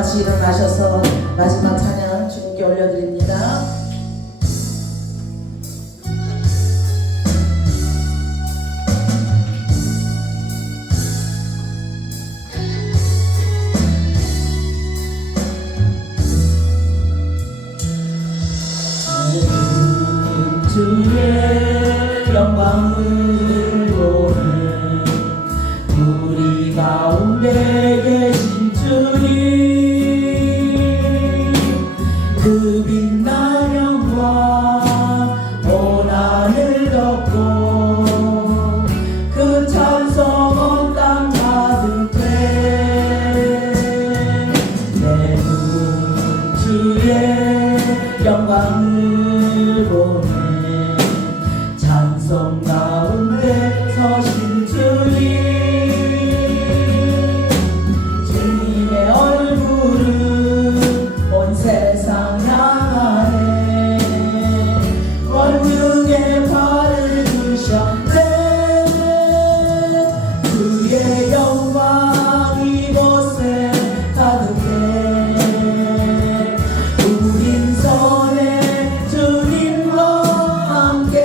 같이 일어나셔서 마지막 찬양 주님께 올려드립니다. 주의 영광을 보내 우리 가운데 계신 주님 그 빛난 영광 온 하늘 덮고 그 찬송 온 땅 가득해 내 눈 주의 영광을 보내 찬송 가운데 서신 주님 주님의 얼굴은 온 세상 향하네 원흉의 발을 두셨네 그의 영광 이곳에 가득해 우린 선의 주님과 함께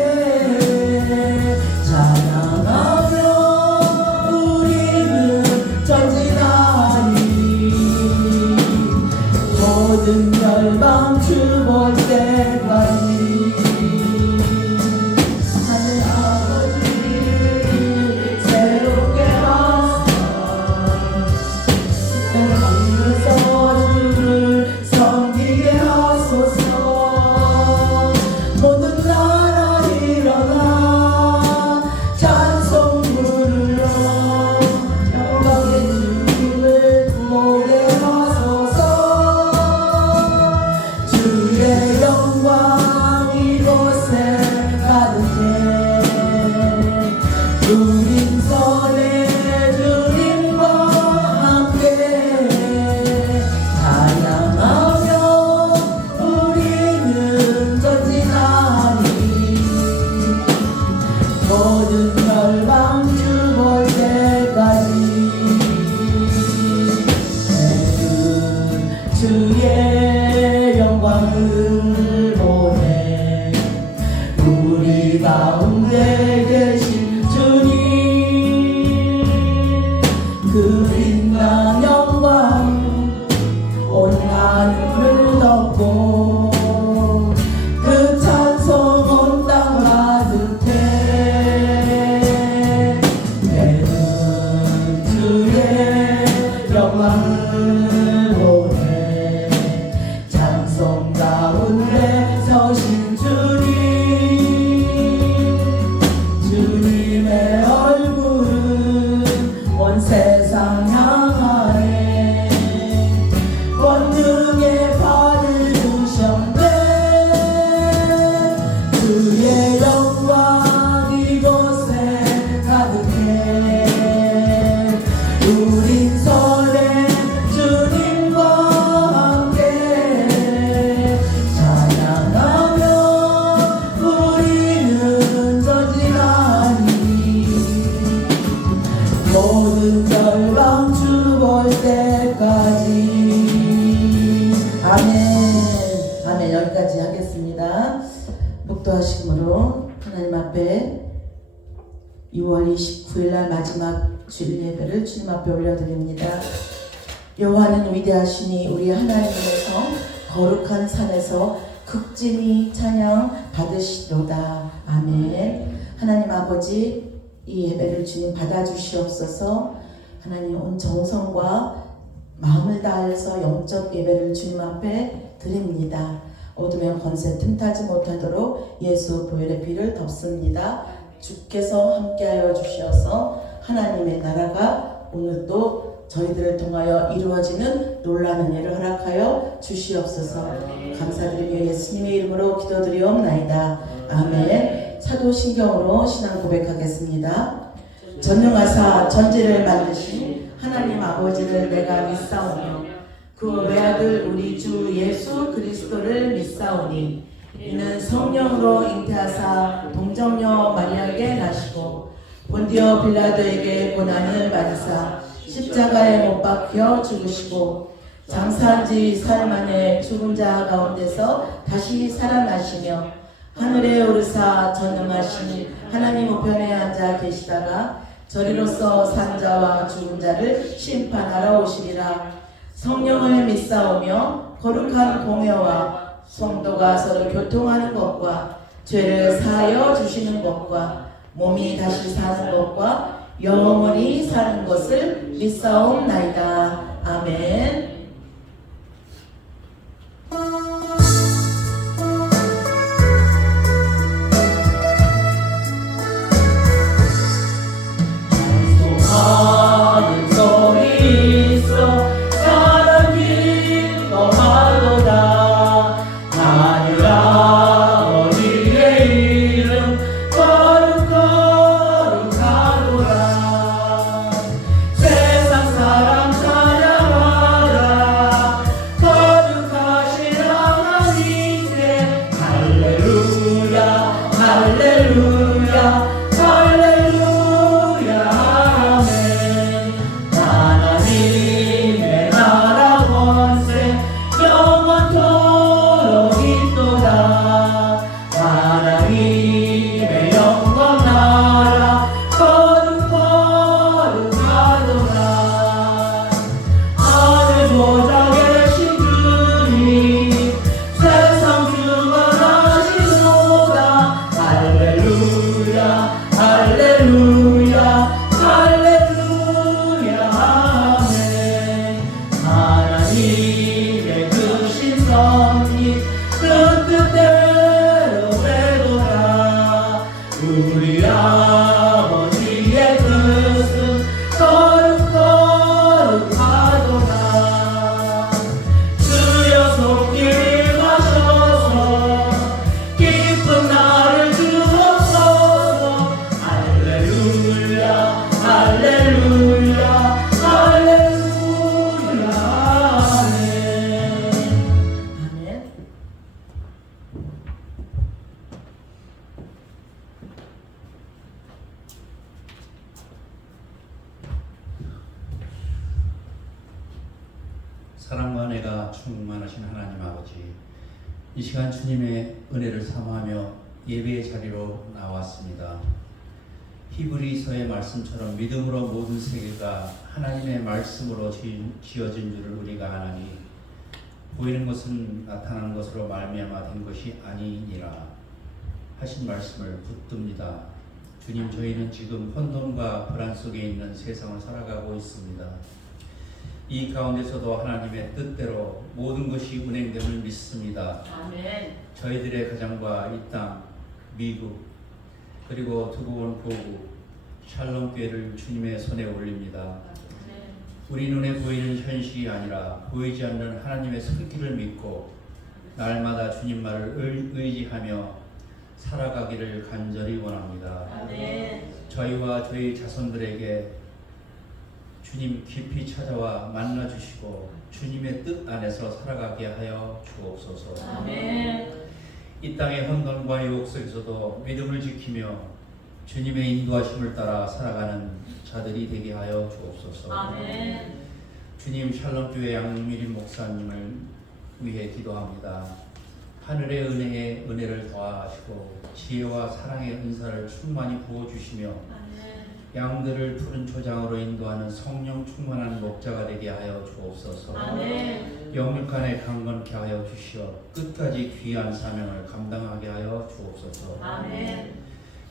찬양하며 우리는 전진하리 모든 멸망 주볼 때까지 하늘 아버지 새롭게 하사 땅에서 주를 섬기게 하소서 모든 나라 일어나 찬송 부르러 영광의 주님을 보게 하소서 주의 영광 이곳에 가득해 우린 선의 주님과 함께 찬양하며 우리는 전진하리 모든 멸망 주볼 때까지 주의 영광을 보내 우리 가운데 계신 주님 그 빛난 영광 온 하늘을 덮고 그 찬송 온 땅 가득해 내는 주의 영광을 보내 찬송 가운데 서신 주님의 얼굴은 온 세상 향하네 권능의 발을 두셨네 주의 영광 이곳에 가득해 우린 선의 주님과 함께 찬양하며 우리는 전진하니 모든 절망 주볼 때까지 아멘. 아멘. 여기까지 하겠습니다. 목도하심으로 하나님 앞에 6월 29일 날 마지막 주일 예배를 주님 앞에 올려드립니다. 여호와는 위대하시니 우리 하나님의 성 거룩한 산에서 극진히 찬양 받으시도다. 아멘. 하나님 아버지, 이 예배를 주님 받아주시옵소서. 하나님 온 정성과 마음을 다해서 영적 예배를 주님 앞에 드립니다. 어둠의 권세 틈타지 못하도록 예수 보혈의 피를 덮습니다. 주께서 함께하여 주시어서 하나님의 나라가 오늘도 저희들을 통하여 이루어지는 놀라는 일을 허락하여 주시옵소서. 감사드리며 예수님의 이름으로 기도드리옵나이다. 아멘. 사도신경으로 신앙 고백하겠습니다. 전능하사 전지를 만드신 하나님 아버지를 내가 믿사오며 그 외아들 우리 주 예수 그리스도를 믿사오니 이는 성령으로 잉태하사 동정녀 마리아에게 나시고 본디오 빌라도에게 고난을 받으사 십자가에 못 박혀 죽으시고 장사한 지 사흘 만에 죽은 자 가운데서 다시 살아나시며 하늘에 오르사 전능하신 하나님 우편에 앉아 계시다가 저리로서 산 자와 죽은 자를 심판하러 오시리라. 성령을 믿사오며 거룩한 공회와 성도가 서로 교통하는 것과 죄를 사하여 주시는 것과 몸이 다시 사는 것과 영원히 사는 것을 믿사옵나이다. 아멘. 하는 소리 있어 사람 기도하도다. 하늘아 어디의 이름 거룩거룩하도다. 세상 사람 찬양하라. 거룩하신 하나님께 할렐루야 할렐루야 할렐루야 아멘. 하나님의 나라 권세 영원토록 있도다. 하나님의 영광 나라 거룩거룩하도다. 하늘 보좌 계신 주님 세상 주관하시도다. 할렐루야 할렐루야 할렐루야 아멘. 하나님의 크신 섭리 그 뜻대로 되도다. 우리 아버지의 뜻은 거룩거룩하도다. 주여 손길 마셔서 깊은 나를 주옵소서. 할렐루야 할렐루야 할렐루야 아멘. 아멘. 사랑과 은혜가 충만하신 하나님 아버지, 이 시간 주님의 은혜를 사모하며 예배의 자리로 나왔습니다. 히브리서의 말씀처럼 믿음으로 모든 세계가 하나님의 말씀으로 지어진 줄을 우리가 아나니 보이는 것은 나타나는 것으로 말미암아 된 것이 아니니라 하신 말씀을 붙듭니다. 주님, 저희는 지금 혼돈과 불안 속에 있는 세상을 살아가고 있습니다. 이 가운데서도 하나님의 뜻대로 모든 것이 운행됨을 믿습니다. 아멘. 저희들의 가정과 이 땅, 미국, 그리고 두고온 고국, 샬롬교회를 주님의 손에 올립니다. 우리 눈에 보이는 현실이 아니라 보이지 않는 하나님의 손길을 믿고 날마다 주님 말을 의지하며 살아가기를 간절히 원합니다. 아멘. 저희와 저희 자손들에게 주님 깊이 찾아와 만나 주시고 주님의 뜻 안에서 살아가게 하여 주옵소서. 아멘. 이 땅의 혼돈과 유혹 속에서도 믿음을 지키며 주님의 인도하심을 따라 살아가는 자들이 되게 하여 주옵소서. 아멘. 주님, 샬롬교회 양미림 목사님을 위해 기도합니다. 하늘의 은혜를 더하시고 지혜와 사랑의 은사를 충만히 부어주시며 양들을 푸른 초장으로 인도하는 성령 충만한 목자가 되게 하여 주옵소서. 아멘. 영육간에 강건케 하여 주시어 끝까지 귀한 사명을 감당하게 하여 주옵소서. 아멘.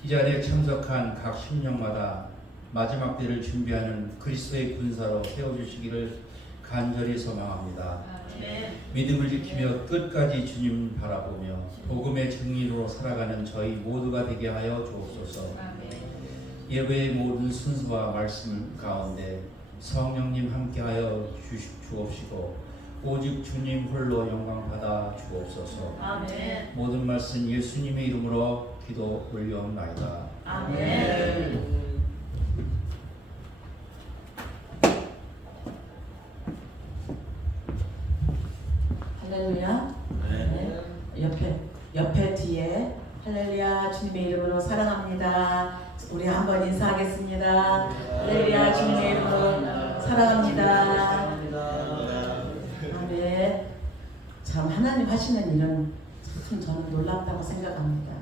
이 자리에 참석한 각 심령마다 마지막 때를 준비하는 그리스도의 군사로 세워주시기를 간절히 소망합니다. 아멘. 믿음을 지키며 끝까지 주님 바라보며 복음의 정리로 살아가는 저희 모두가 되게 하여 주옵소서. 예배의 모든 순서와 말씀 가운데 성령님 함께하여 주옵시고 오직 주님 홀로 영광 받아 주옵소서. 아멘. 모든 말씀 예수님의 이름으로 기도 올려옵나이다. 아멘. 할렐루야. 네. 옆에 뒤에 할렐루야 주님의 이름으로 사랑합니다. 우리 한번 인사하겠습니다. 할렐루야 주님의 이름으로 사랑합니다. 하시는 일은 참 저는 놀랍다고 생각합니다.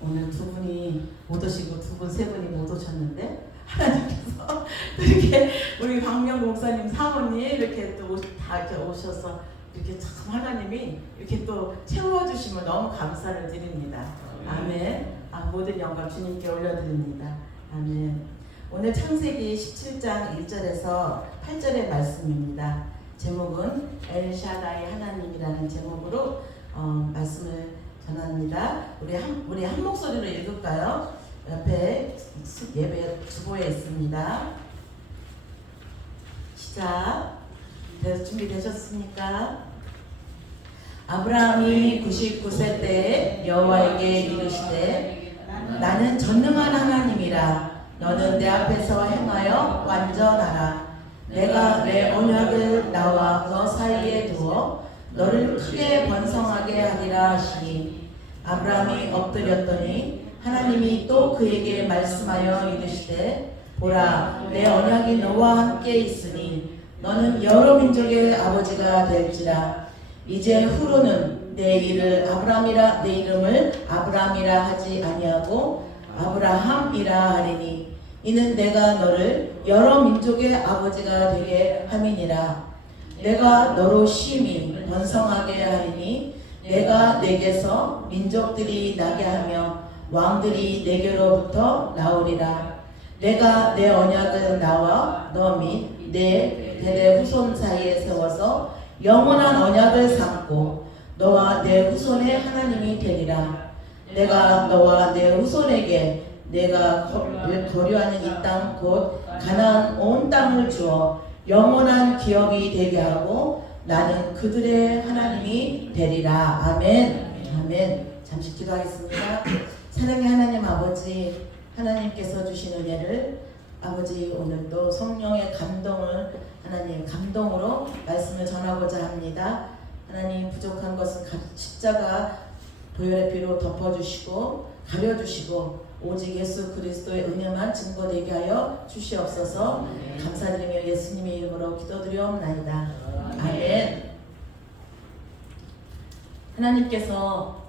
오늘 두 분이 못 오시고 두 분, 세 분이 못 오셨는데 하나님께서 이렇게 우리 박명 목사님 사모님 이렇게 또 다 이렇게 오셔서 이렇게 참 하나님이 이렇게 또 채워주시면 너무 감사를 드립니다. 아멘. 모든 영광 주님께 올려드립니다. 아멘. 오늘 창세기 17장 1절에서 8절의 말씀입니다. 제목은 엘샤다이 하나님이라는 제목으로 말씀을 전합니다. 우리 한 목소리로 읽을까요? 옆에 예배 주보에 있습니다. 시작. 준비되셨습니까? 아브라함이 99세 때 여호와에게 이르시되 나는 전능한 하나님이라 너는 내 앞에서 행하여 완전하라. 내가 내 언약을 나와 너 사이에 두어 너를 크게 번성하게 하리라 하시니 아브라함이 엎드렸더니 하나님이 또 그에게 말씀하여 이르시되 보라 내 언약이 너와 함께 있으니 너는 여러 민족의 아버지가 될지라. 이제 후로는 내 이름을 아브라함이라 하지 아니하고 아브라함이라 하리니 이는 내가 너를 여러 민족의 아버지가 되게 함이니라. 내가 너로 심히 번성하게 하리니 내가 내게서 민족들이 나게 하며 왕들이 내게로부터 나오리라. 내가 내 언약을 나와 너 및 내 대대 후손 사이에 세워서 영원한 언약을 삼고 너와 내 후손의 하나님이 되리라. 내가 너와 내 후손에게 내가 거류하는 이 땅 곧 가나안 온 땅을 주어 영원한 기업이 되게 하고 나는 그들의 하나님이 되리라. 아멘. 아멘. 잠시 기도하겠습니다. 사랑의 하나님 아버지, 하나님께서 주신 은혜를 아버지 오늘도 성령의 감동을 하나님 감동으로 말씀을 전하고자 합니다. 하나님 부족한 것은 십자가 보혈의 피로 덮어주시고 가려주시고 오직 예수 그리스도의 은혜만 증거되게 하여 주시옵소서. 감사드리며 예수님의 이름으로 기도드리옵나이다. 아멘. 하나님께서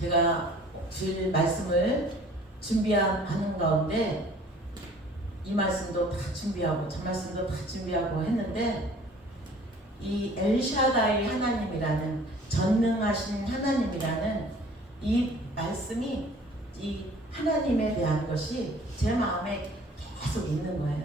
제가 주일 말씀을 준비하는 가운데 이 말씀도 다 준비하고 저 말씀도 다 준비하고 했는데 이 엘샤다이 하나님이라는 전능하신 하나님이라는 이 말씀이 이 하나님에 대한 것이 제 마음에 계속 있는 거예요.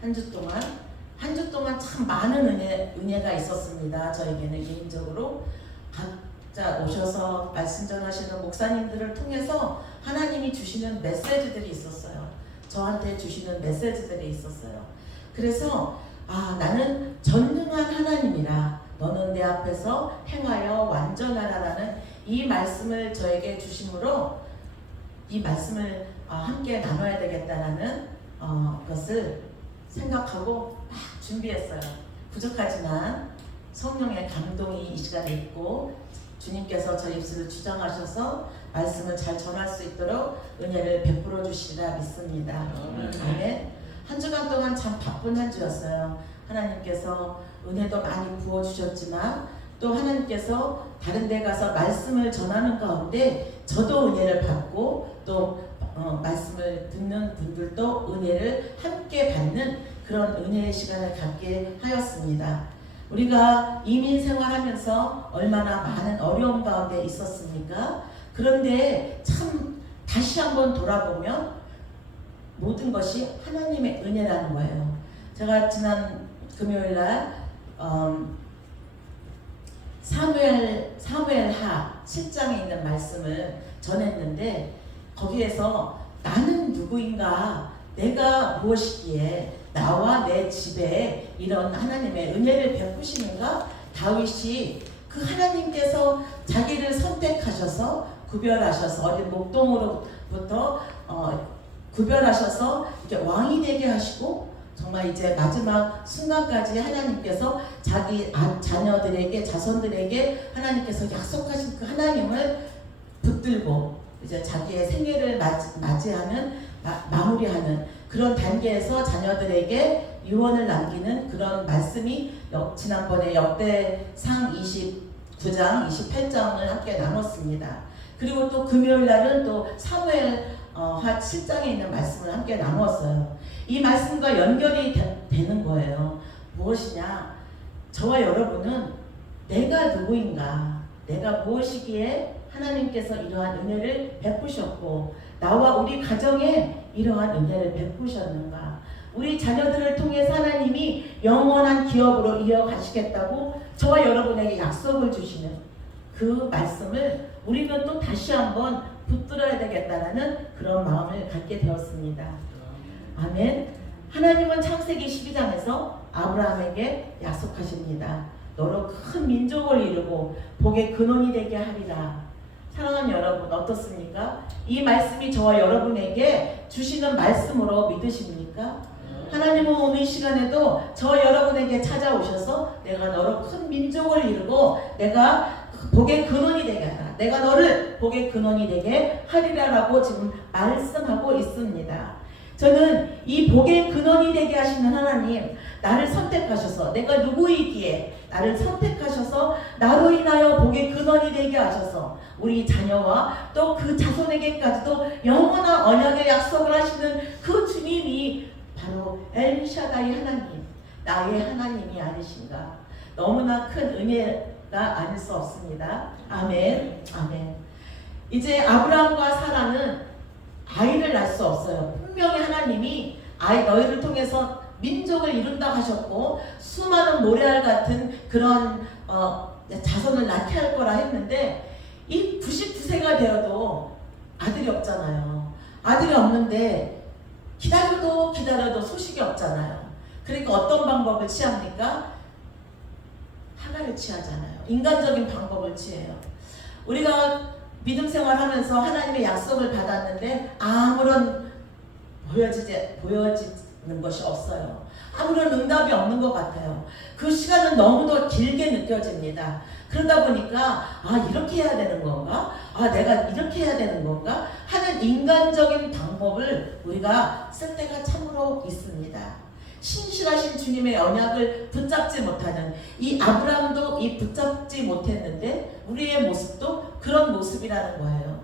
한 주 동안 참 많은 은혜가 있었습니다. 저에게는 개인적으로 각자 오셔서 말씀 전하시는 목사님들을 통해서 하나님이 주시는 메시지들이 있었어요. 저한테 주시는 메시지들이 있었어요. 그래서 나는 전능한 하나님이라 너는 내 앞에서 행하여 완전하라라는 이 말씀을 저에게 주심으로 이 말씀을 함께 나눠야 되겠다라는 것을 생각하고 막 준비했어요. 부족하지만 성령의 감동이 이 시간에 있고 주님께서 저 입술을 주장하셔서 말씀을 잘 전할 수 있도록 은혜를 베풀어 주시리라 믿습니다. 아멘. 한 주간 동안 참 바쁜 한 주였어요. 하나님께서 은혜도 많이 부어주셨지만 또 하나님께서 다른 데 가서 말씀을 전하는 가운데 저도 은혜를 받고 또 말씀을 듣는 분들도 은혜를 함께 받는 그런 은혜의 시간을 갖게 하였습니다. 우리가 이민 생활하면서 얼마나 많은 어려움 가운데 있었습니까? 그런데 참 다시 한번 돌아보면 모든 것이 하나님의 은혜라는 거예요. 제가 지난 금요일날 사무엘하 7장에 있는 말씀을 전했는데 거기에서 나는 누구인가, 내가 무엇이기에 나와 내 집에 이런 하나님의 은혜를 베푸시는가? 다윗이 그 하나님께서 자기를 선택하셔서 구별하셔서 어린 목동으로부터 구별하셔서 이렇게 왕이 되게 하시고 정말 이제 마지막 순간까지 하나님께서 자기 자녀들에게 자손들에게 하나님께서 약속하신 그 하나님을 붙들고 이제 자기의 생애를 맞이하는 마무리하는 그런 단계에서 자녀들에게 유언을 남기는 그런 말씀이 지난번에 역대상 9장 28장을 함께 나눴습니다. 그리고 또 금요일 날은 또 사무엘 하 7장에 있는 말씀을 함께 나누었어요. 이 말씀과 연결이 되는 거예요. 무엇이냐? 저와 여러분은 내가 누구인가? 내가 무엇이기에 하나님께서 이러한 은혜를 베푸셨고 나와 우리 가정에 이러한 은혜를 베푸셨는가? 우리 자녀들을 통해서 하나님이 영원한 기업으로 이어가시겠다고 저와 여러분에게 약속을 주시는 그 말씀을 우리는 또 다시 한번 붙들어야 되겠다는 그런 마음을 갖게 되었습니다. 아멘. 하나님은 창세기 12장에서 아브라함에게 약속하십니다. 너로 큰 민족을 이루고 복의 근원이 되게 하리라. 사랑하는 여러분, 어떻습니까? 이 말씀이 저와 여러분에게 주시는 말씀으로 믿으십니까? 하나님은 오늘 시간에도 저와 여러분에게 찾아오셔서 내가 너로 큰 민족을 이루고 내가 복의 근원이 되게 하라. 내가 너를 복의 근원이 되게 하리라라고 지금 말씀하고 있습니다. 저는 이 복의 근원이 되게 하시는 하나님, 나를 선택하셔서 내가 누구이기에 나를 선택하셔서 나로 인하여 복의 근원이 되게 하셔서 우리 자녀와 또 그 자손에게까지도 영원한 언약의 약속을 하시는 그 주님이 바로 엘샤다이 하나님, 나의 하나님이 아니신가. 너무나 큰 은혜가 아닐 수 없습니다. 아멘. 아멘. 이제 아브라함과 사라는 아이를 낳을 수 없어요. 분명히 하나님이 너희를 통해서 민족을 이룬다 하셨고 수많은 모래알 같은 그런 자손을 낳게 할 거라 했는데 이 99세가 되어도 아들이 없잖아요. 아들이 없는데 기다려도 소식이 없잖아요. 그러니까 어떤 방법을 취합니까? 하나를 취하잖아요. 인간적인 방법을 취해요. 우리가 믿음 생활하면서 하나님의 약속을 받았는데 아무런 보여지는 것이 없어요. 아무런 응답이 없는 것 같아요. 그 시간은 너무도 길게 느껴집니다. 그러다 보니까 이렇게 해야 되는 건가? 내가 이렇게 해야 되는 건가? 하는 인간적인 방법을 우리가 쓸 때가 참으로 있습니다. 신실하신 주님의 언약을 붙잡지 못하는 이 아브라함도 이 붙잡지 못했는데 우리의 모습도 그런 모습이라는 거예요.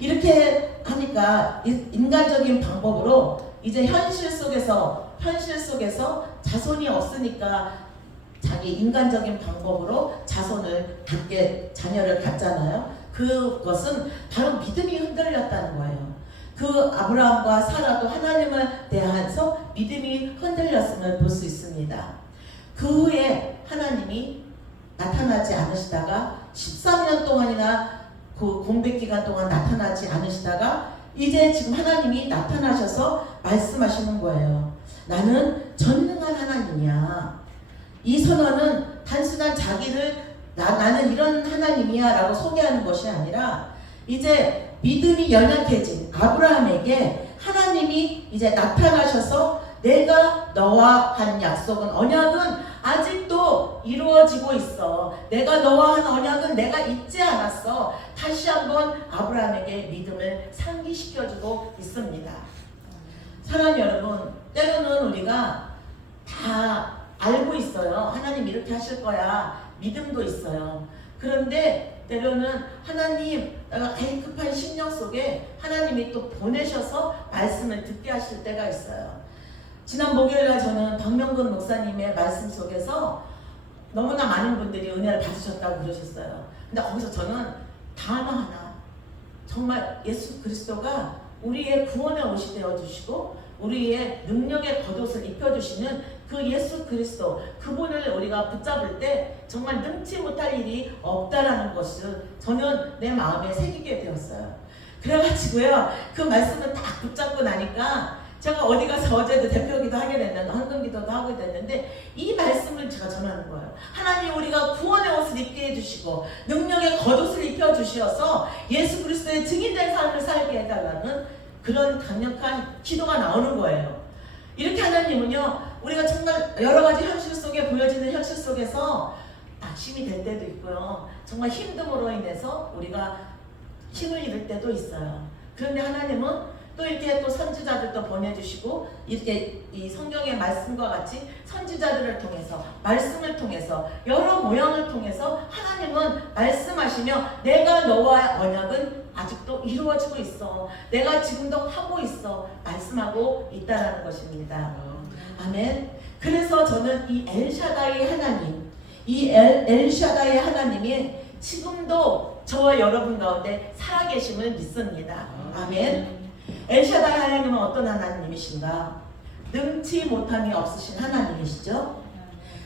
이렇게 하니까 인간적인 방법으로 이제 현실 속에서 자손이 없으니까 자기 인간적인 방법으로 자녀를 갖잖아요. 그것은 바로 믿음이 흔들렸다는 거예요. 그 아브라함과 사라도 하나님을 대하여서 믿음이 흔들렸음을 볼 수 있습니다. 그 후에 하나님이 나타나지 않으시다가 13년 동안이나 그 공백 기간 동안 나타나지 않으시다가 이제 지금 하나님이 나타나셔서 말씀하시는 거예요. 나는 전능한 하나님이야. 이 선언은 단순한 나는 이런 하나님이야 라고 소개하는 것이 아니라 이제 믿음이 연약해진 아브라함에게 하나님이 이제 나타나셔서 내가 너와 한 약속은 언약은 아직도 이루어지고 있어. 내가 너와 한 언약은 내가 잊지 않았어. 다시 한번 아브라함에게 믿음을 상기시켜주고 있습니다. 사랑하는 여러분, 때로는 우리가 다 알고 있어요. 하나님 이렇게 하실 거야. 믿음도 있어요. 그런데 때로는 하나님, 내가 급한 심령 속에 하나님이 또 보내셔서 말씀을 듣게 하실 때가 있어요. 지난 목요일날 저는 박명근 목사님의 말씀 속에서 너무나 많은 분들이 은혜를 받으셨다고 그러셨어요. 근데 거기서 저는 단어 하나, 정말 예수 그리스도가 우리의 구원의 옷이 되어주시고 우리의 능력의 겉옷을 입혀주시는 그 예수 그리스도, 그분을 우리가 붙잡을 때 정말 능치 못할 일이 없다라는 것을 저는 내 마음에 새기게 되었어요. 그래가지고요, 그 말씀을 딱 붙잡고 나니까 제가 어디 가서 어제도 대표기도 하게 됐는데, 헌금기도도 하게 됐는데, 이 말씀을 제가 전하는 거예요. 하나님, 우리가 구원의 옷을 입게 해주시고 능력의 겉옷을 입혀주셔서 예수 그리스도의 증인된 삶을 살게 해달라는 그런 강력한 기도가 나오는 거예요. 이렇게 하나님은요, 우리가 정말 여러 가지 현실 속에 보여지는 현실 속에서 낙심이 될 때도 있고요, 정말 힘듦으로 인해서 우리가 힘을 잃을 때도 있어요. 그런데 하나님은 또 이렇게 또 선지자들도 보내주시고 이렇게 이 성경의 말씀과 같이 선지자들을 통해서 말씀을 통해서 여러 모양을 통해서 하나님은 말씀하시며 내가 너와의 언약은 아직도 이루어지고 있어. 내가 지금도 하고 있어. 말씀하고 있다라는 것입니다. 아멘. 그래서 저는 이 엘샤다이 하나님, 이 엘샤다이 하나님이 지금도 저와 여러분 가운데 살아계심을 믿습니다. 아멘. 엘샤다이 하나님은 어떤 하나님이신가? 능치 못함이 없으신 하나님이시죠.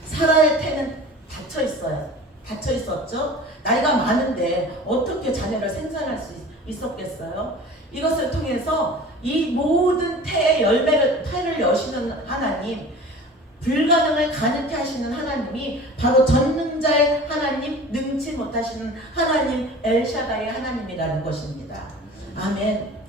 사라의 태는 닫혀 있어요. 닫혀 있었죠. 나이가 많은데 어떻게 자녀를 생산할 수 있었겠어요? 이것을 통해서 이 모든 태의 태를 여시는 하나님, 불가능을 가능케 하시는 하나님이 바로 전능자의 하나님, 능치 못하시는 하나님, 엘샤다의 하나님이라는 것입니다. 아멘.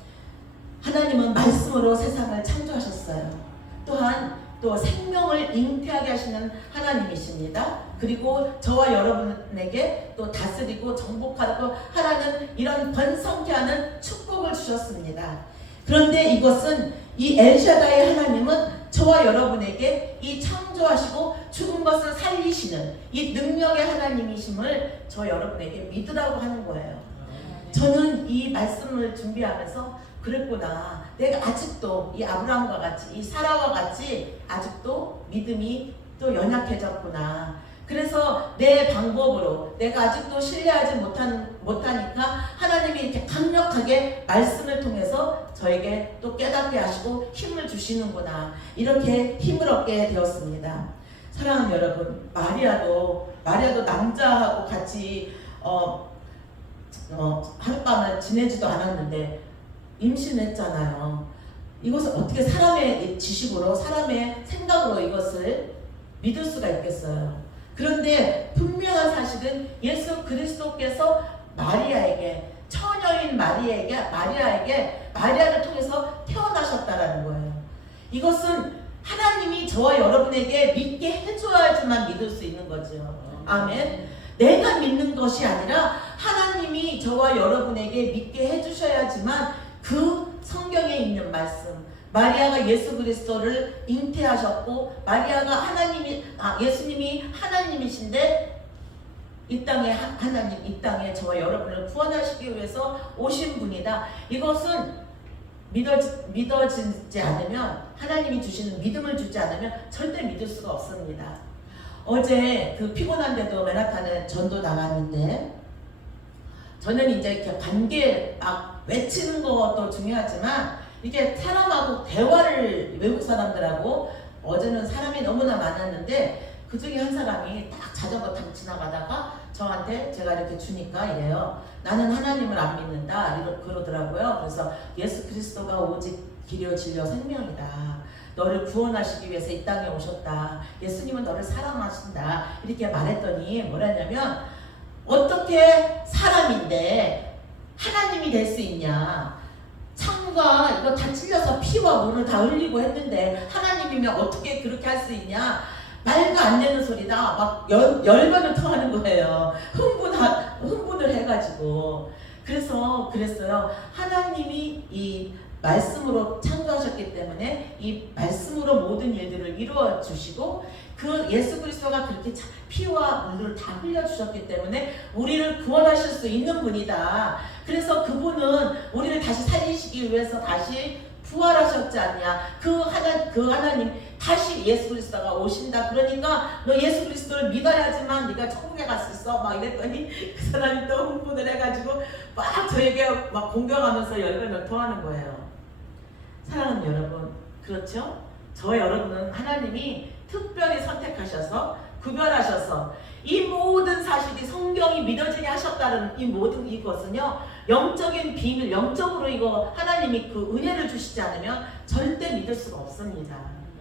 하나님은 말씀으로 세상을 창조하셨어요. 또한 또 생명을 잉태하게 하시는 하나님이십니다. 그리고 저와 여러분에게 또 다스리고 정복하고 하라는 이런 번성케 하는 축복을 주셨습니다. 그런데 이것은 이 엘샤다의 하나님은 저와 여러분에게 이 창조하시고 죽은 것을 살리시는 이 능력의 하나님이심을 저 여러분에게 믿으라고 하는 거예요. 저는 이 말씀을 준비하면서 그랬구나. 내가 아직도 이 아브라함과 같이 이 사라와 같이 아직도 믿음이 또 연약해졌구나. 그래서 내 방법으로 내가 아직도 신뢰하지 못하니까 하나님이 이렇게 강력하게 말씀을 통해서 저에게 또 깨닫게 하시고 힘을 주시는구나. 이렇게 힘을 얻게 되었습니다. 사랑하는 여러분, 마리아도 남자하고 같이 하룻밤을 지내지도 않았는데 임신했잖아요. 이것을 어떻게 사람의 지식으로 사람의 생각으로 이것을 믿을 수가 있겠어요. 그런데 분명한 사실은 예수 그리스도께서 마리아에게, 처녀인 마리아에게 마리아를 통해서 태어나셨다라는 거예요. 이것은 하나님이 저와 여러분에게 믿게 해줘야지만 믿을 수 있는 거죠. 아멘. 내가 믿는 것이 아니라 하나님이 저와 여러분에게 믿게 해주셔야지만 그 성경에 있는 말씀, 마리아가 예수 그리스도를 잉태하셨고 마리아가 예수님이 하나님이신데 이 땅에 하나님, 이 땅에 저와 여러분을 구원하시기 위해서 오신 분이다. 이것은 믿어지지 않으면, 하나님이 주시는 믿음을 주지 않으면 절대 믿을 수가 없습니다. 어제 그 피곤한데도 맨하탄에 전도 나갔는데, 저는 이제 이렇게 관계 막 외치는 것도 중요하지만 이게 사람하고 대화를, 외국 사람들하고, 어제는 사람이 너무나 많았는데 그 중에 한 사람이 딱 자전거 타고 지나가다가 저한테 제가 이렇게 주니까 이래요. 나는 하나님을 안 믿는다. 그러더라고요. 그래서 예수 그리스도가 오직 길이요 진리요 생명이다. 너를 구원하시기 위해서 이 땅에 오셨다. 예수님은 너를 사랑하신다. 이렇게 말했더니 뭐라냐면, 어떻게 사람인데 하나님이 될 수 있냐. 창과 이거 다 찔려서 피와 물을 다 흘리고 했는데 하나님이면 어떻게 그렇게 할 수 있냐. 말도 안 되는 소리다. 막 열변을 토하는 거예요. 흥분을 해가지고. 그래서 그랬어요. 하나님이 이 말씀으로 창조하셨기 때문에 이 말씀으로 모든 일들을 이루어 주시고, 그 예수 그리스도가 그렇게 피와 물을 다 흘려주셨기 때문에 우리를 구원하실 수 있는 분이다. 그래서 그분은 우리를 다시 살리시기 위해서 다시 부활하셨지 않냐. 그 하나님 다시 예수 그리스도가 오신다. 그러니까 너 예수 그리스도를 믿어야지만 네가 천국에 갈 수 있어. 막 이랬더니 그 사람이 또 흥분을 해가지고 막 저에게 막 공격하면서 열변을 토하는 거예요. 사랑하는 여러분, 그렇죠? 저 여러분은 하나님이 특별히 선택하셔서 구별하셔서 이 모든 사실이 성경이 믿어지게 하셨다는 이 모든 이것은요, 영적인 비밀, 영적으로 이거 하나님이 그 은혜를 주시지 않으면 절대 믿을 수가 없습니다.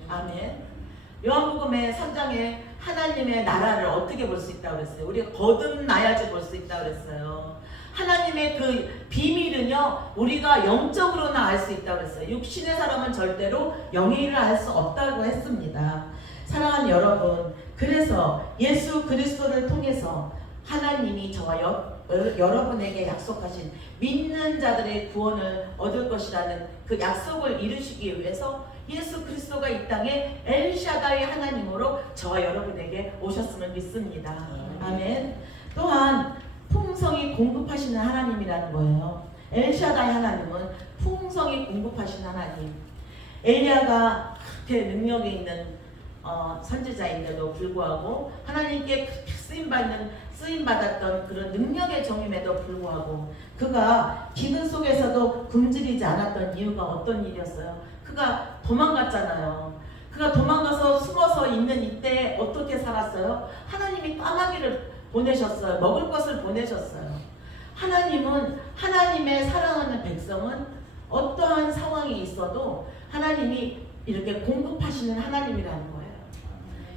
아멘. 요한복음의 3장에 하나님의 나라를 어떻게 볼 수 있다고 그랬어요? 우리가 거듭나야지 볼 수 있다고 그랬어요. 하나님의 그 비밀은요, 우리가 영적으로나 알 수 있다고 했어요. 육신의 사람은 절대로 영의 일을 알 수 없다고 했습니다. 사랑하는 여러분, 그래서 예수 그리스도를 통해서 하나님이 저와 여러분에게 약속하신 믿는 자들의 구원을 얻을 것이라는 그 약속을 이루시기 위해서 예수 그리스도가 이 땅에 엘샤다의 하나님으로 저와 여러분에게 오셨음을 믿습니다. 아멘. 또한 풍성히 공급하시는 하나님이라는 거예요. 엘샤다의 하나님은 풍성히 공급하시는 하나님. 엘리야가 그렇게 능력이 있는 선지자인데도 불구하고 하나님께 그렇게 쓰임받았던 그런 능력의 종임에도 불구하고 그가 기근 속에서도 굶주리지 않았던 이유가 어떤 일이었어요? 그가 도망갔잖아요. 그가 도망가서 숨어서 있는 이때 어떻게 살았어요? 하나님이 까마귀를 보내셨어요. 먹을 것을 보내셨어요. 하나님은 하나님의 사랑하는 백성은 어떠한 상황이 있어도 하나님이 이렇게 공급하시는 하나님이라는 거예요.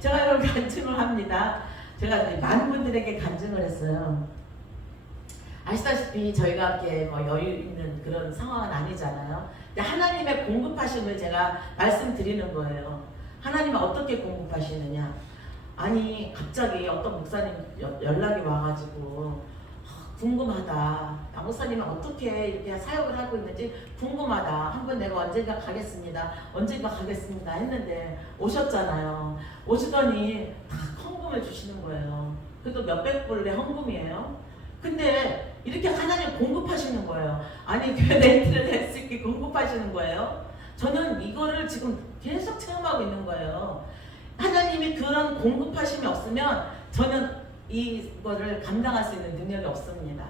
제가 여러분 간증을 합니다. 제가 많은 분들에게 간증을 했어요. 아시다시피 저희가 이렇게 뭐 여유 있는 그런 상황은 아니잖아요. 근데 하나님의 공급하심을 제가 말씀드리는 거예요. 하나님은 어떻게 공급하시느냐? 아니 갑자기 어떤 목사님 연락이 와가지고 궁금하다. 목사님은 어떻게 이렇게 사역을 하고 있는지 궁금하다. 한번 내가 언젠가 가겠습니다. 했는데 오셨잖아요. 오시더니 다 헌금을 주시는 거예요. 그것도 몇백 불의 헌금이에요. 근데 이렇게 하나님 공급하시는 거예요. 아니 교회 렌트를 낼 수 있게 공급하시는 거예요. 저는 이거를 지금 계속 체험하고 있는 거예요. 하나님이 그런 공급하심이 없으면 저는 이거를 감당할 수 있는 능력이 없습니다.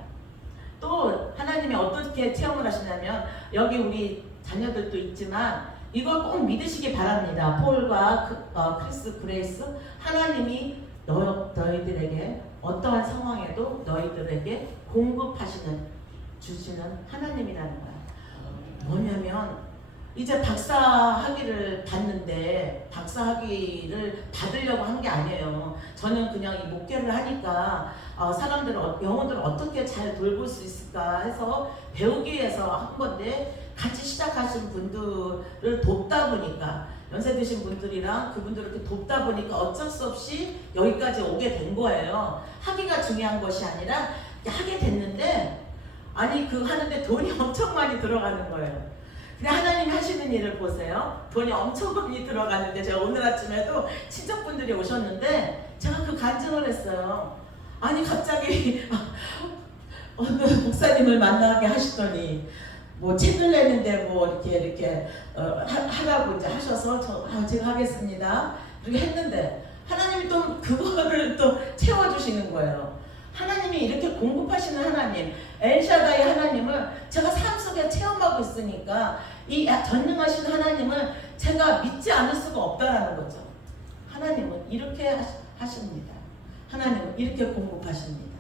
또 하나님이 어떻게 체험을 하시냐면 여기 우리 자녀들도 있지만 이걸 꼭 믿으시기 바랍니다. 폴과 크리스 그레이스 하나님이 너희들에게 어떠한 상황에도 너희들에게 주시는 하나님이라는 거야. 뭐냐면 이제 박사학위를 받는데 박사학위를 받으려고 한 게 아니에요. 저는 그냥 이 목회를 하니까 영혼들을 어떻게 잘 돌볼 수 있을까 해서 배우기 위해서 한 건데 같이 시작하신 분들을 돕다 보니까 연세 드신 분들이랑 그분들을 이렇게 돕다 보니까 어쩔 수 없이 여기까지 오게 된 거예요. 학위가 중요한 것이 아니라 하게 됐는데 아니 그 하는데 돈이 엄청 많이 들어가는 거예요. 근데 하나님이 하시는 일을 보세요. 돈이 엄청 많이 들어가는데 제가 오늘 아침에도 친척분들이 오셨는데 제가 그 간증을 했어요. 아니 갑자기 어느 목사님을 만나게 하시더니 뭐 책을 내는데 뭐 이렇게 하라고 이제 하셔서 제가 하겠습니다. 그렇게 했는데 하나님이 또 그거를 또 채워주시는 거예요. 하나님이 이렇게 공급하시는 하나님, 엘샤다의 하나님을 제가 삶 속에 체험하고 있으니까 이 전능하신 하나님을 제가 믿지 않을 수가 없다라는 거죠. 하나님은 이렇게 하십니다. 하나님은 이렇게 공급하십니다.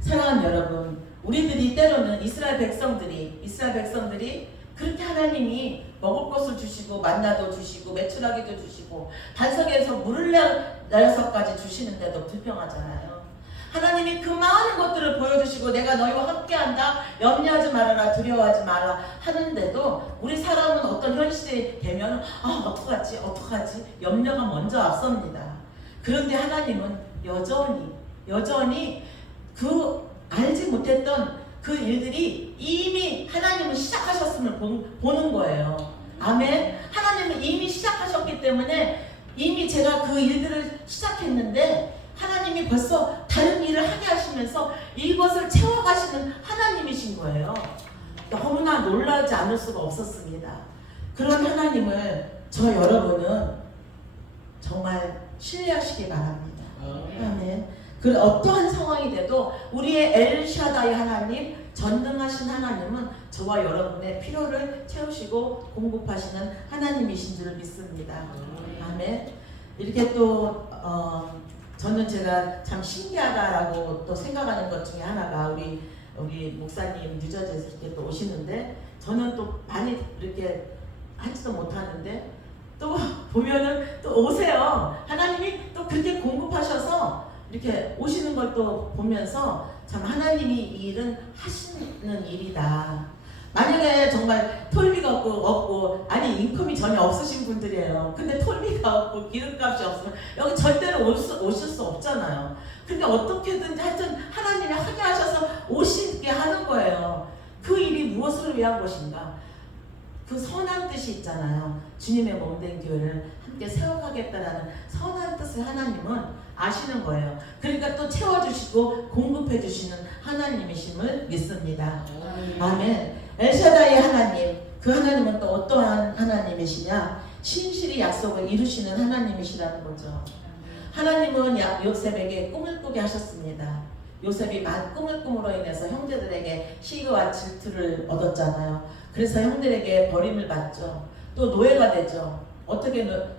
사랑하는 여러분, 우리들이 때로는 이스라엘 백성들이 그렇게 하나님이 먹을 것을 주시고 만나도 주시고 메추라기도 주시고 반석에서 물을 내서까지 주시는데도 불평하잖아요. 하나님이 그 많은 것들을 보여주시고 내가 너희와 함께한다, 염려하지 말아라, 두려워하지 말라 하는데도 우리 사람은 어떤 현실이 되면 어떡하지 염려가 먼저 앞섭니다. 그런데 하나님은 여전히 그 알지 못했던 그 일들이 이미 하나님은 시작하셨음을 보는 거예요. 아멘. 하나님은 이미 시작하셨기 때문에 이미 제가 그 일들을 시작했는데 하나님이 벌써 다른 일을 하게 하시면서 이것을 채워가시는 하나님이신 거예요. 너무나 놀라지 않을 수가 없었습니다. 그런 하나님을 저 여러분은 정말 신뢰하시기 바랍니다. 아멘. 그 어떠한 상황이 돼도 우리의 엘샤다이 하나님, 전능하신 하나님은 저와 여러분의 필요를 채우시고 공급하시는 하나님이신 줄 믿습니다. 아멘. 이렇게 또 저는 제가 참 신기하다라고 또 생각하는 것 중에 하나가 우리 목사님 뉴저지에서 이렇게 또 오시는데 저는 또 많이 이렇게 하지도 못하는데 또 보면은 또 오세요. 하나님이 또 그렇게 공급하셔서 이렇게 오시는 걸 또 보면서 참 하나님이 이 일은 하시는 일이다. 만약에 정말 톨비가 없고 아니 인컴이 전혀 없으신 분들이에요. 근데 톨비가 없고 기름값이 없으면 여기 절대로 오실 수 없잖아요. 근데 어떻게든지 하여튼 하나님이 하게 하셔서 오시게 하는 거예요. 그 일이 무엇을 위한 것인가? 그 선한 뜻이 있잖아요. 주님의 몸된 교회를 함께 세워가겠다라는 선한 뜻을 하나님은 아시는 거예요. 그러니까 또 채워주시고 공급해주시는 하나님이심을 믿습니다. 아멘. 엘샤다이 하나님, 그 하나님은 또 어떠한 하나님이시냐? 신실히 약속을 이루시는 하나님이시라는 거죠. 하나님은 요셉에게 꿈을 꾸게 하셨습니다. 요셉이 꿈을 꿈으로 인해서 형제들에게 시기와 질투를 얻었잖아요. 그래서 형들에게 버림을 받죠. 또 노예가 되죠.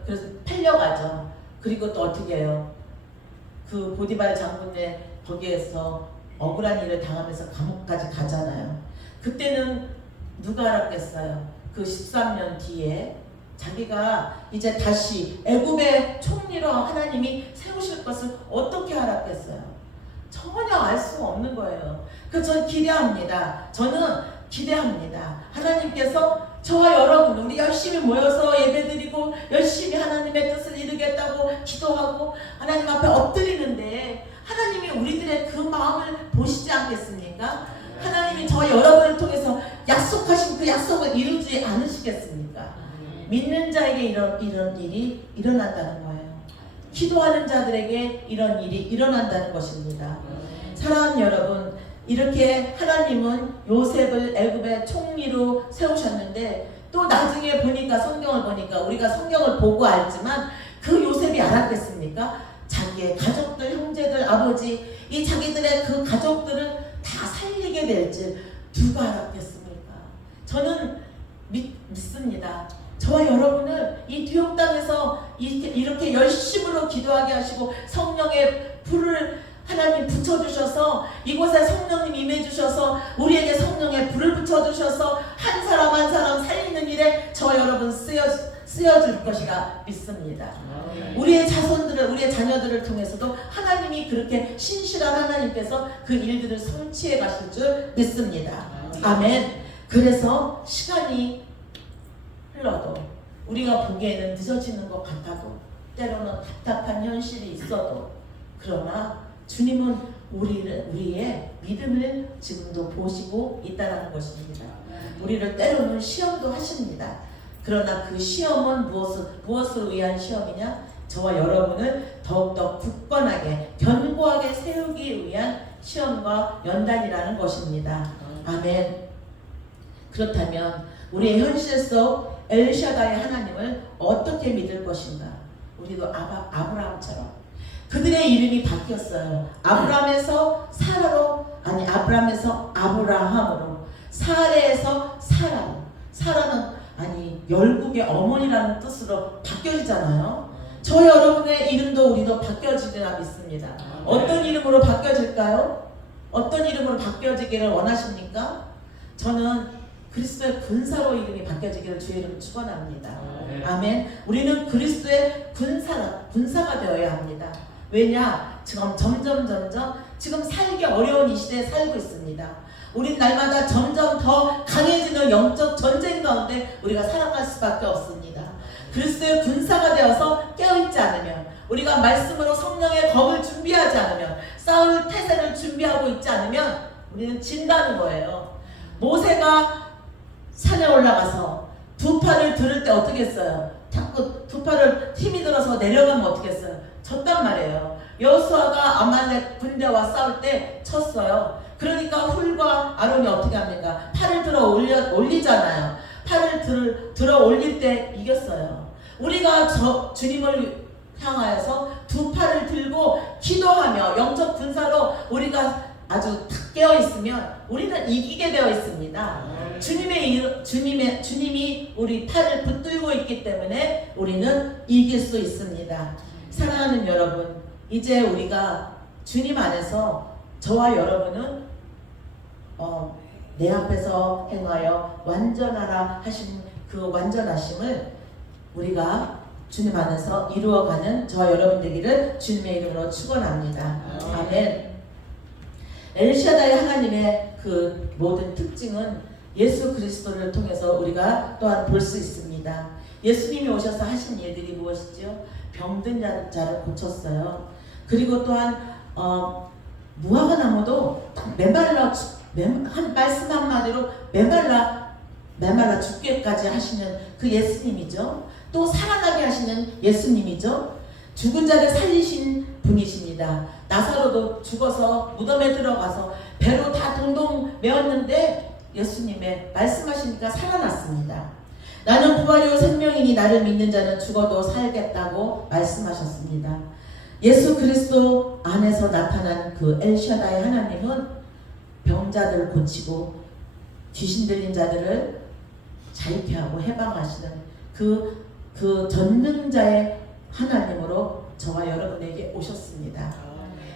그래서 팔려가죠. 그리고 또 어떻게 해요? 그 보디발 장군의 거기에서 억울한 일을 당하면서 감옥까지 가잖아요. 그때는 누가 알았겠어요? 그 13년 뒤에 자기가 이제 다시 애굽의 총리로 하나님이 세우실 것을 어떻게 알았겠어요? 전혀 알 수 없는 거예요. 그래서 저는 기대합니다. 하나님께서 저와 여러분 우리 열심히 모여서 예배드리고 열심히 하나님의 뜻을 이루겠다고 기도하고 하나님 앞에 엎드리는데 하나님이 우리들의 그 마음을 보시지 않겠습니까? 하나님이 저와 여러분을 통해서 약속하신 그 약속을 이루지 않으시겠습니까? 믿는 자에게 이런 일이 일어난다는 거예요. 기도하는 자들에게 이런 일이 일어난다는 것입니다. 사랑하는 여러분, 이렇게 하나님은 요셉을 애굽의 총리로 세우셨는데 또 나중에 보니까 성경을 보니까 우리가 성경을 보고 알지만 그 요셉이 알았겠습니까? 자기의 가족들, 형제들, 아버지 이 자기들의 그 가족들을 다 살리게 될 줄 누가 알았겠습니까? 저는 믿습니다. 저와 여러분을 이 뉴욕 땅에서 이렇게 열심으로 기도하게 하시고 성령의 불을 하나님 붙여주셔서 이곳에 성령님 임해주셔서 우리에게 성령의 불을 붙여주셔서 한 사람 한 사람 살리는 일에 저와 여러분 쓰여줄 것이라 믿습니다. 우리의 자손들을 우리의 자녀들을 통해서도 하나님이 그렇게 신실한 하나님께서 그 일들을 성취해 가실 줄 믿습니다. 아멘. 그래서 시간이 흘러도 우리가 보기에는 늦어지는 것 같아도 때로는 답답한 현실이 있어도 그러나 주님은 우리의 믿음을 지금도 보시고 있다는 것입니다. 우리를 때로는 시험도 하십니다. 그러나 그 시험은 무엇을 위한 시험이냐? 저와 여러분을 더욱더 굳건하게 견고하게 세우기 위한 시험과 연단이라는 것입니다. 아멘. 그렇다면 우리의 현실 속 엘샤다의 하나님을 어떻게 믿을 것인가? 우리도 아브라함처럼 그들의 이름이 바뀌었어요. 아브라함에서 아브라함으로, 사레에서 사라로. 사라는 열국의 어머니라는 뜻으로 바뀌어지잖아요. 저 여러분의 이름도 우리도 바뀌어지리라 믿습니다. 어떤 이름으로 바뀌어질까요? 어떤 이름으로 바뀌어지기를 원하십니까? 저는 그리스도의 군사로 이름이 바뀌어지기를 주의 이름으로 축원합니다. 아멘. 우리는 그리스도의 군사가 되어야 합니다. 왜냐? 지금 점점 지금 살기 어려운 이 시대에 살고 있습니다. 우린 날마다 점점 더 강해지는 영적 전쟁 가운데 우리가 살아갈 수밖에 없습니다. 그리스도의 군사가 되어서 깨어있지 않으면, 우리가 말씀으로 성령의 검을 준비하지 않으면, 싸울 태세를 준비하고 있지 않으면 우리는 진다는 거예요. 모세가 산에 올라가서 두 팔을 들을 때 어떻게 했어요? 자꾸 두 팔을 힘이 들어서 내려가면 어떻게 했어요? 졌단 말이에요. 여호수아가 아말렉 군대와 싸울 때 쳤어요. 그러니까 훌과 아론이 어떻게 합니까? 팔을 들어 올리잖아요. 팔을 들어 올릴 때 이겼어요. 우리가 주님을 향하여서 두 팔을 들고 기도하며 영적 군사로 우리가 아주 탁 깨어 있으면 우리는 이기게 되어 있습니다. 주님이 우리 팔을 붙들고 있기 때문에 우리는 이길 수 있습니다. 사랑하는 여러분, 이제 우리가 주님 안에서 저와 여러분은 내 앞에서 행하여 완전하라 하신 그 완전하심을 우리가 주님 안에서 이루어가는 저와 여러분 되기를 주님의 이름으로 축원합니다. 아멘. 엘샤다이 하나님의 그 모든 특징은 예수 그리스도를 통해서 우리가 또한 볼 수 있습니다. 예수님이 오셔서 하신 일들이 무엇이죠? 병든 자를 고쳤어요. 그리고 또한 무화과 나무도 딱 한 말씀 한마디로 메말라 죽게까지 하시는 그 예수님이죠. 또 살아나게 하시는 예수님이죠. 죽은 자를 살리신 분이십니다. 나사로도 죽어서 무덤에 들어가서 배로 다 동동 메었는데 예수님의 말씀하시니까 살아났습니다. 나는 부활이요 생명이니 나를 믿는 자는 죽어도 살겠다고 말씀하셨습니다. 예수 그리스도 안에서 나타난 그 엘샤다의 하나님은 병자들을 고치고 귀신 들린 자들을 자유케 하고 해방하시는 그 전능자의 하나님으로 저와 여러분에게 오셨습니다.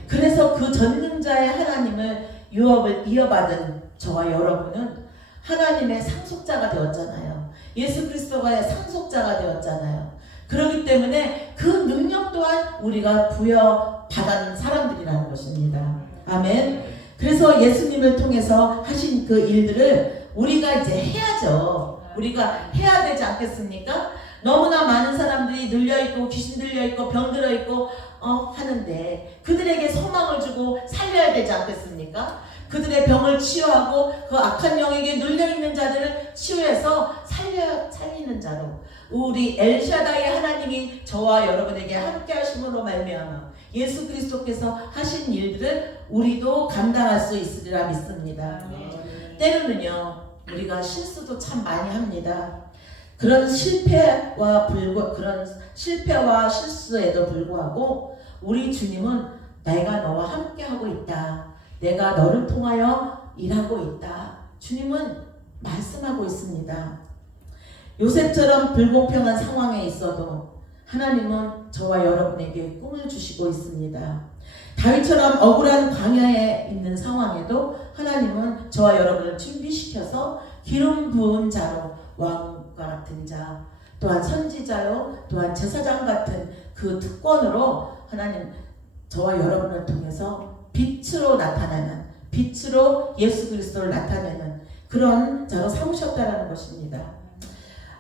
그래서 그 전능자의 하나님을 유업을 이어받은 저와 여러분은 하나님의 상속자가 되었잖아요. 예수 그리스도의 상속자가 되었잖아요. 그렇기 때문에 그 능력 또한 우리가 부여받은 사람들이라는 것입니다. 아멘. 그래서 예수님을 통해서 하신 그 일들을 우리가 이제 해야죠. 우리가 해야 되지 않겠습니까? 너무나 많은 사람들이 눌려있고 귀신 들려있고 병 들어있고 하는데 그들에게 소망을 주고 살려야 되지 않겠습니까? 그들의 병을 치유하고 그 악한 영에게 눌려있는 자들을 치유해서 살리는 자로 우리 엘샤다의 하나님이 저와 여러분에게 함께 하심으로 말미암아 예수 그리스도께서 하신 일들을 우리도 감당할 수 있으리라 믿습니다. 때로는요 우리가 실수도 참 많이 합니다. 그런 실패와 실수에도 불구하고 우리 주님은 내가 너와 함께 하고 있다. 내가 너를 통하여 일하고 있다. 주님은 말씀하고 있습니다. 요셉처럼 불공평한 상황에 있어도 하나님은 저와 여러분에게 꿈을 주시고 있습니다. 다윗처럼 억울한 광야에 있는 상황에도 하나님은 저와 여러분을 준비시켜서 기름 부은 자로 왕과 같은 자, 또한 선지자요, 또한 제사장 같은 그 특권으로 하나님 저와 여러분을 통해서 빛으로 나타나는, 빛으로 예수 그리스도를 나타내는 그런 자로 삼으셨다라는 것입니다.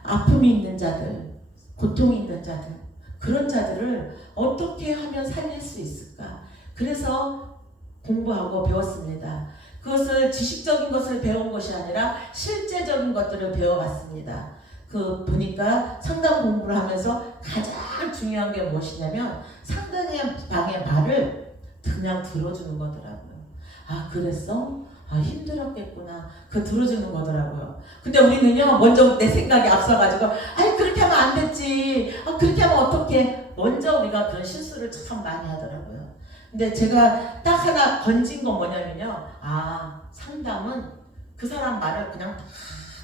아픔이 있는 자들, 고통이 있는 자들, 그런 자들을 어떻게 하면 살릴 수 있을까? 그래서 공부하고 배웠습니다. 그것을 지식적인 것을 배운 것이 아니라 실제적인 것들을 배워봤습니다. 보니까 상담 공부를 하면서 가장 중요한 게 무엇이냐면 상대방의 말을 그냥 들어주는 거더라고요. 아 그랬어? 아 힘들었겠구나. 들어주는 거더라고요. 근데 우리는요 먼저 내 생각이 앞서가지고 아이 그렇게 하면 안 됐지. 그렇게 하면 어떡해. 먼저 우리가 그런 실수를 참 많이 하더라고요. 근데 제가 딱 하나 건진 건 뭐냐면요. 상담은 그 사람 말을 그냥 다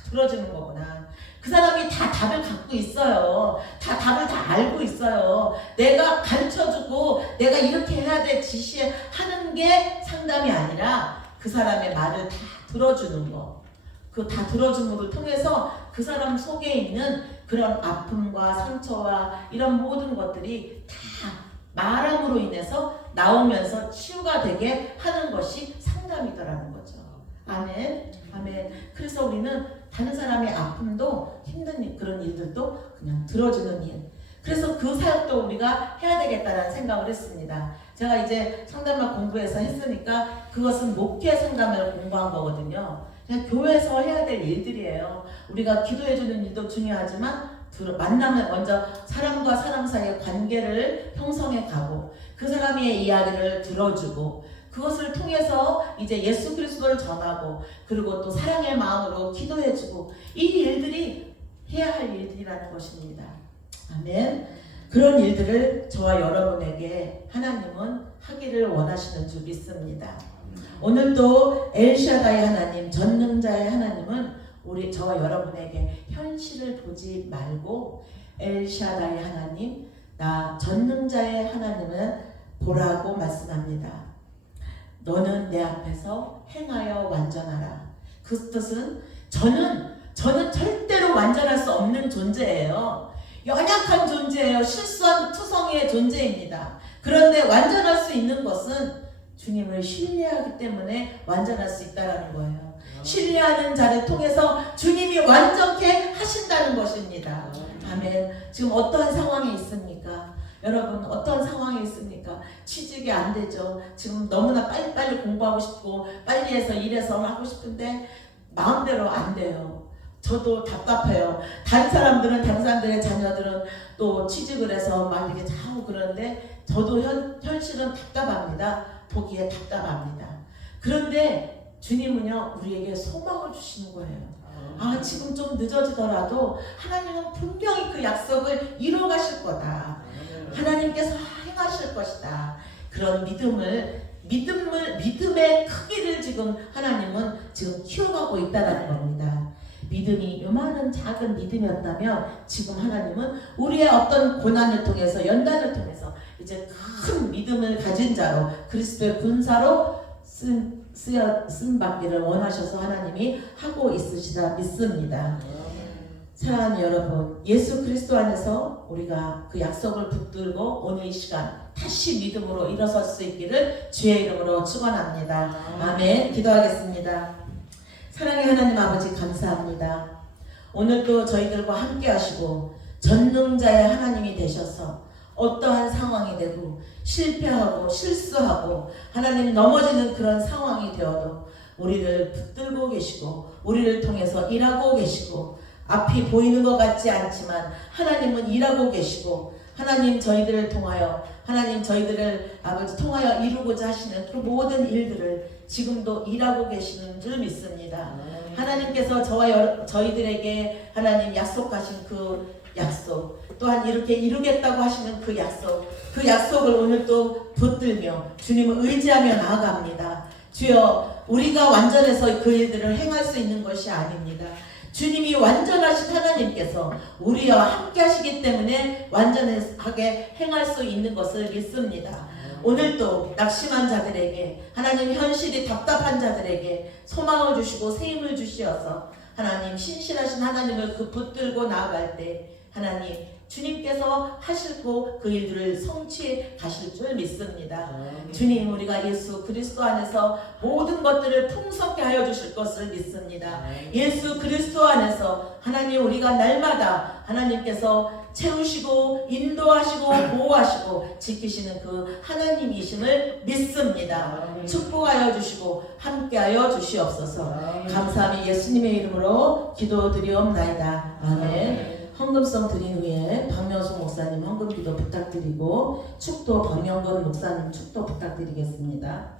들어주는 거구나. 그 사람이 다 답을 갖고 있어요. 다 답을 다 알고 있어요. 내가 가르쳐주고 내가 이렇게 해야 돼 지시하는 게 상담이 아니라 그 사람의 말을 다 들어주는 거. 다 들어줌으로 통해서 그 사람 속에 있는 그런 아픔과 상처와 이런 모든 것들이 다 말함으로 인해서 나오면서 치유가 되게 하는 것이 상담이더라는 거죠. 아멘. 아멘. 그래서 우리는 다른 사람의 아픔도 힘든 그런 일들도 그냥 들어주는 일. 그래서 그 사역도 우리가 해야 되겠다라는 생각을 했습니다. 제가 이제 상담을 공부해서 했으니까 그것은 목회 상담을 공부한 거거든요. 그냥 교회에서 해야 될 일들이에요. 우리가 기도해주는 일도 중요하지만 만나면 먼저 사람과 사람 사이의 관계를 형성해 가고 그 사람의 이야기를 들어주고 그것을 통해서 이제 예수 그리스도를 전하고 그리고 또 사랑의 마음으로 기도해주고 이 일들이 해야 할 일들이라는 것입니다. 아멘. 그런 일들을 저와 여러분에게 하나님은 하기를 원하시는 줄 믿습니다. 오늘도 엘샤다의 하나님, 전능자의 하나님은 저와 여러분에게 현실을 보지 말고 엘샤다의 하나님, 전능자의 하나님을 보라고 말씀합니다. 너는 내 앞에서 행하여 완전하라. 그 뜻은 저는 절대로 완전할 수 없는 존재예요. 연약한 존재예요. 실수한 투성이의 존재입니다. 그런데 완전할 수 있는 것은 주님을 신뢰하기 때문에 완전할 수 있다는 거예요. 신뢰하는 자를 통해서 주님이 완전케 하신다는 것입니다. 아멘. 지금 어떠한 상황에 있습니까? 여러분 어떤 상황에 있습니까? 취직이 안 되죠. 지금 너무나 빨리빨리 공부하고 싶고 빨리 해서 일해서 하고 싶은데 마음대로 안 돼요. 저도 답답해요. 다른 사람들의 자녀들은 또 취직을 해서 막 이렇게 하고 그러는데 저도 현실은 답답합니다. 보기에 답답합니다. 그런데 주님은요 우리에게 소망을 주시는 거예요. 지금 좀 늦어지더라도 하나님은 분명히 그 약속을 이루어 가실 거다. 하나님께서 행하실 것이다. 그런 믿음의 크기를 지금 하나님은 지금 키워가고 있다는 겁니다. 믿음이 요만한 작은 믿음이었다면 지금 하나님은 우리의 어떤 고난을 통해서 연단을 통해서 이제 큰 믿음을 가진 자로 그리스도의 군사로 쓰임 받기를 원하셔서 하나님이 하고 있으시다 믿습니다. 사랑하는 여러분, 예수 그리스도 안에서 우리가 그 약속을 붙들고 오늘 이 시간 다시 믿음으로 일어설 수 있기를 주의 이름으로 축원합니다. 아멘. 기도하겠습니다. 사랑의 하나님 아버지 감사합니다. 오늘도 저희들과 함께 하시고 전능자의 하나님이 되셔서 어떠한 상황이 되고 실패하고 실수하고 하나님 넘어지는 그런 상황이 되어도 우리를 붙들고 계시고 우리를 통해서 일하고 계시고 앞이 보이는 것 같지 않지만 하나님은 일하고 계시고 하나님 저희들을 통하여 하나님 저희들을 아버지 통하여 이루고자 하시는 그 모든 일들을 지금도 일하고 계시는 줄 믿습니다. 하나님께서 저희들에게 하나님 약속하신 그 약속 또한 이렇게 이루겠다고 하시는 그 약속을 오늘 또 붙들며 주님을 의지하며 나아갑니다. 주여 우리가 완전해서 그 일들을 행할 수 있는 것이 아닙니다. 주님이 완전하신 하나님께서 우리와 함께 하시기 때문에 완전하게 행할 수 있는 것을 믿습니다. 오늘도 낙심한 자들에게 하나님 현실이 답답한 자들에게 소망을 주시고 세임을 주시어서 하나님 신실하신 하나님을 그 붙들고 나아갈 때 하나님 주님께서 하시고 그 일들을 성취해 가실 줄 믿습니다. 주님 우리가 예수 그리스도 안에서 모든 것들을 풍성케 하여 주실 것을 믿습니다. 예수 그리스도 안에서 하나님 우리가 날마다 하나님께서 채우시고 인도하시고 보호하시고 지키시는 그 하나님이심을 믿습니다. 축복하여 주시고 함께하여 주시옵소서. 감사함이 예수님의 이름으로 기도드리옵나이다. 아멘. 헌금성 드린 후에 박명수 목사님 헌금 기도 부탁드리고 축도 박명건 목사님 축도 부탁드리겠습니다.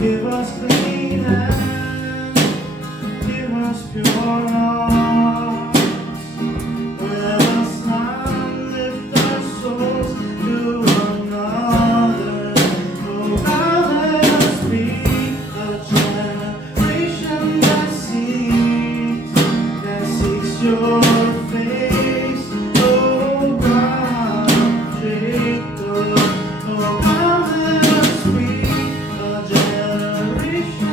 Give us clean hands, give us pure hearts. Let us not lift our souls to another. Oh, how let us be a generation that seeks your face. Oh, God of Jacob. Oh, how let us be a generation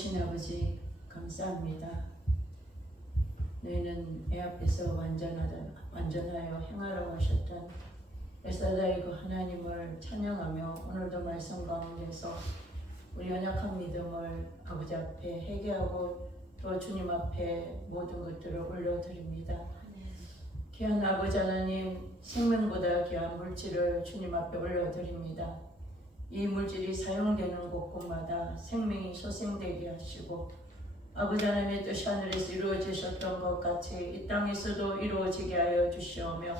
되신 아버지 감사합니다. 너희는 애 앞에서 완전하여 행하라고 하셨던 엘사다이고 하나님을 찬양하며 오늘도 말씀 가운데서 우리 연약한 믿음을 아버지 앞에 회개하고 또 주님 앞에 모든 것들을 올려드립니다. 귀한 아버지 하나님, 생명보다 귀한 물질을 주님 앞에 올려드립니다. 이 물질이 사용되는 곳곳마다 생명이 소생되게 하시고 아버지 하나님의 뜻이 하늘에서 이루어지셨던 것 같이 이 땅에서도 이루어지게 하여 주시오며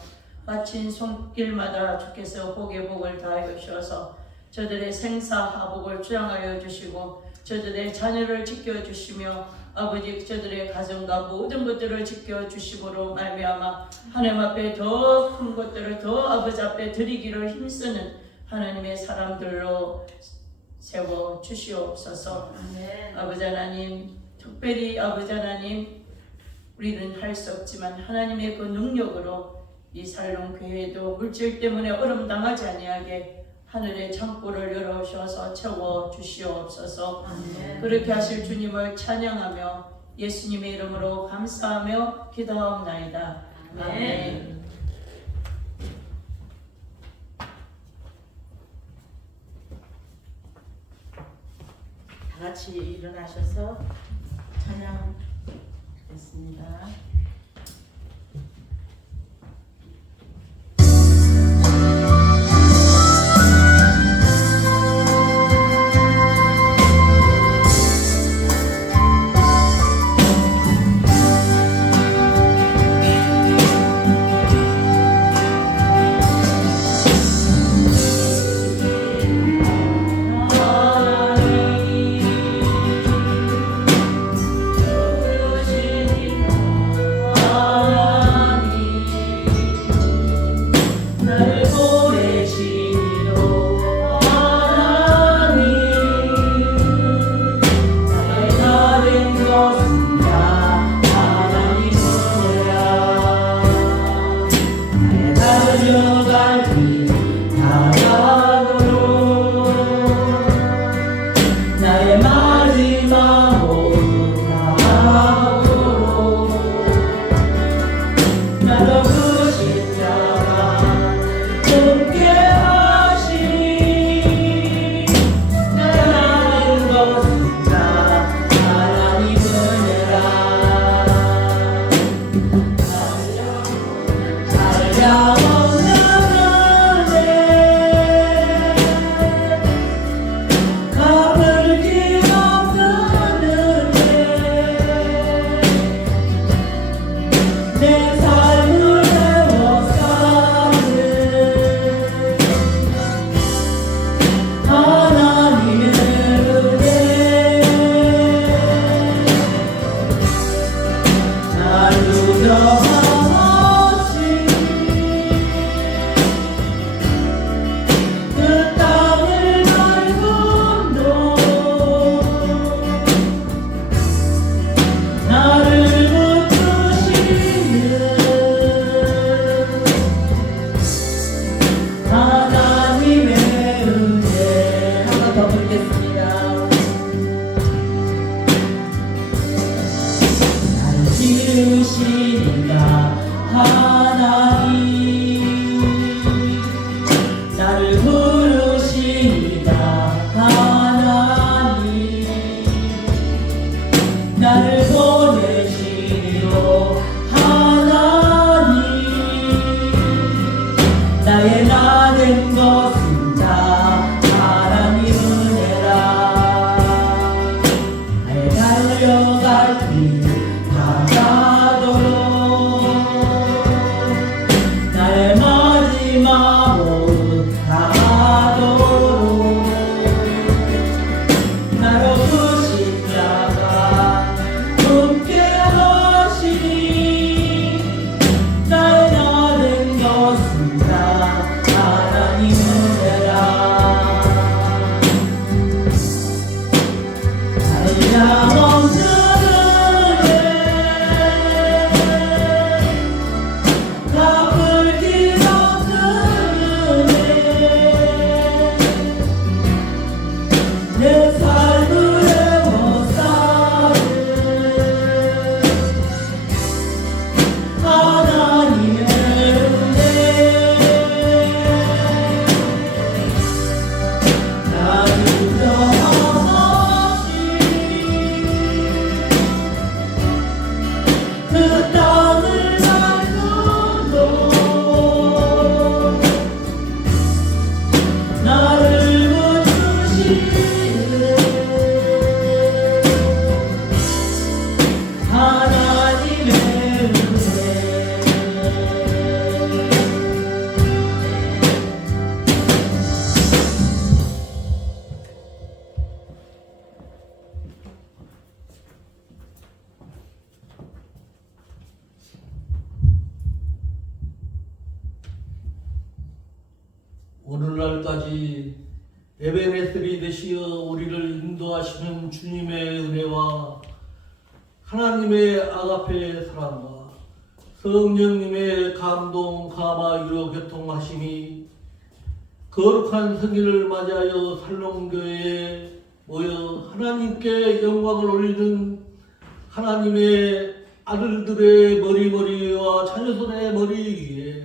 바친 손길마다 주께서 복의 복을 다하여 주셔서 저들의 생사하복을 주장하여 주시고 저들의 자녀를 지켜주시며 아버지 저들의 가정과 모든 것들을 지켜주심으로 말미암아 하나님 앞에 더 큰 것들을 더 아버지 앞에 드리기를 힘쓰는 하나님의 사람들로 세워 주시옵소서. 아버지 하나님, 특별히 아버지 하나님, 우리는 할 수 없지만 하나님의 그 능력으로 이 살롱 교회도 물질 때문에 어려움 당하지 아니하게 하늘의 창고를 열어주셔서 채워 주시옵소서. 그렇게 하실 주님을 찬양하며 예수님의 이름으로 감사하며 기도하옵나이다. 아멘. 다 같이 일어나셔서 찬양했습니다. 그 땅을 밟아도 나를 붙드시네. 하나님의 은혜. 오늘날까지 에베네셀이 되시어 우리를 인도하시는 주님의 은혜와 하나님의 아가페의 사랑과 성령님의 감동, 감화, 위로, 교통하심이 거룩한 성일을 맞이하여 살롱교회에 모여 하나님께 영광을 올리는 하나님의 아들들의 머리와 자녀손의 머리 위에,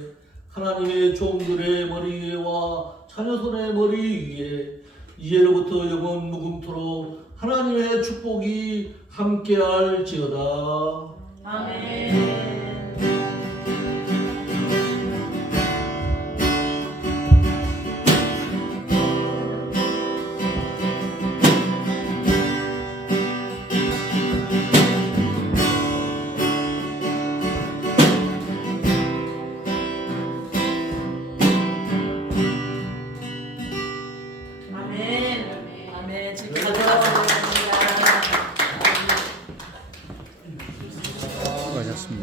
하나님의 종들의 머리 위에와 자녀손의 머리 위에 이제로부터 영원 무궁토록 하나님의 축복이 함께할지어다. 아멘. 아멘. 아멘. 지금 가져가세요.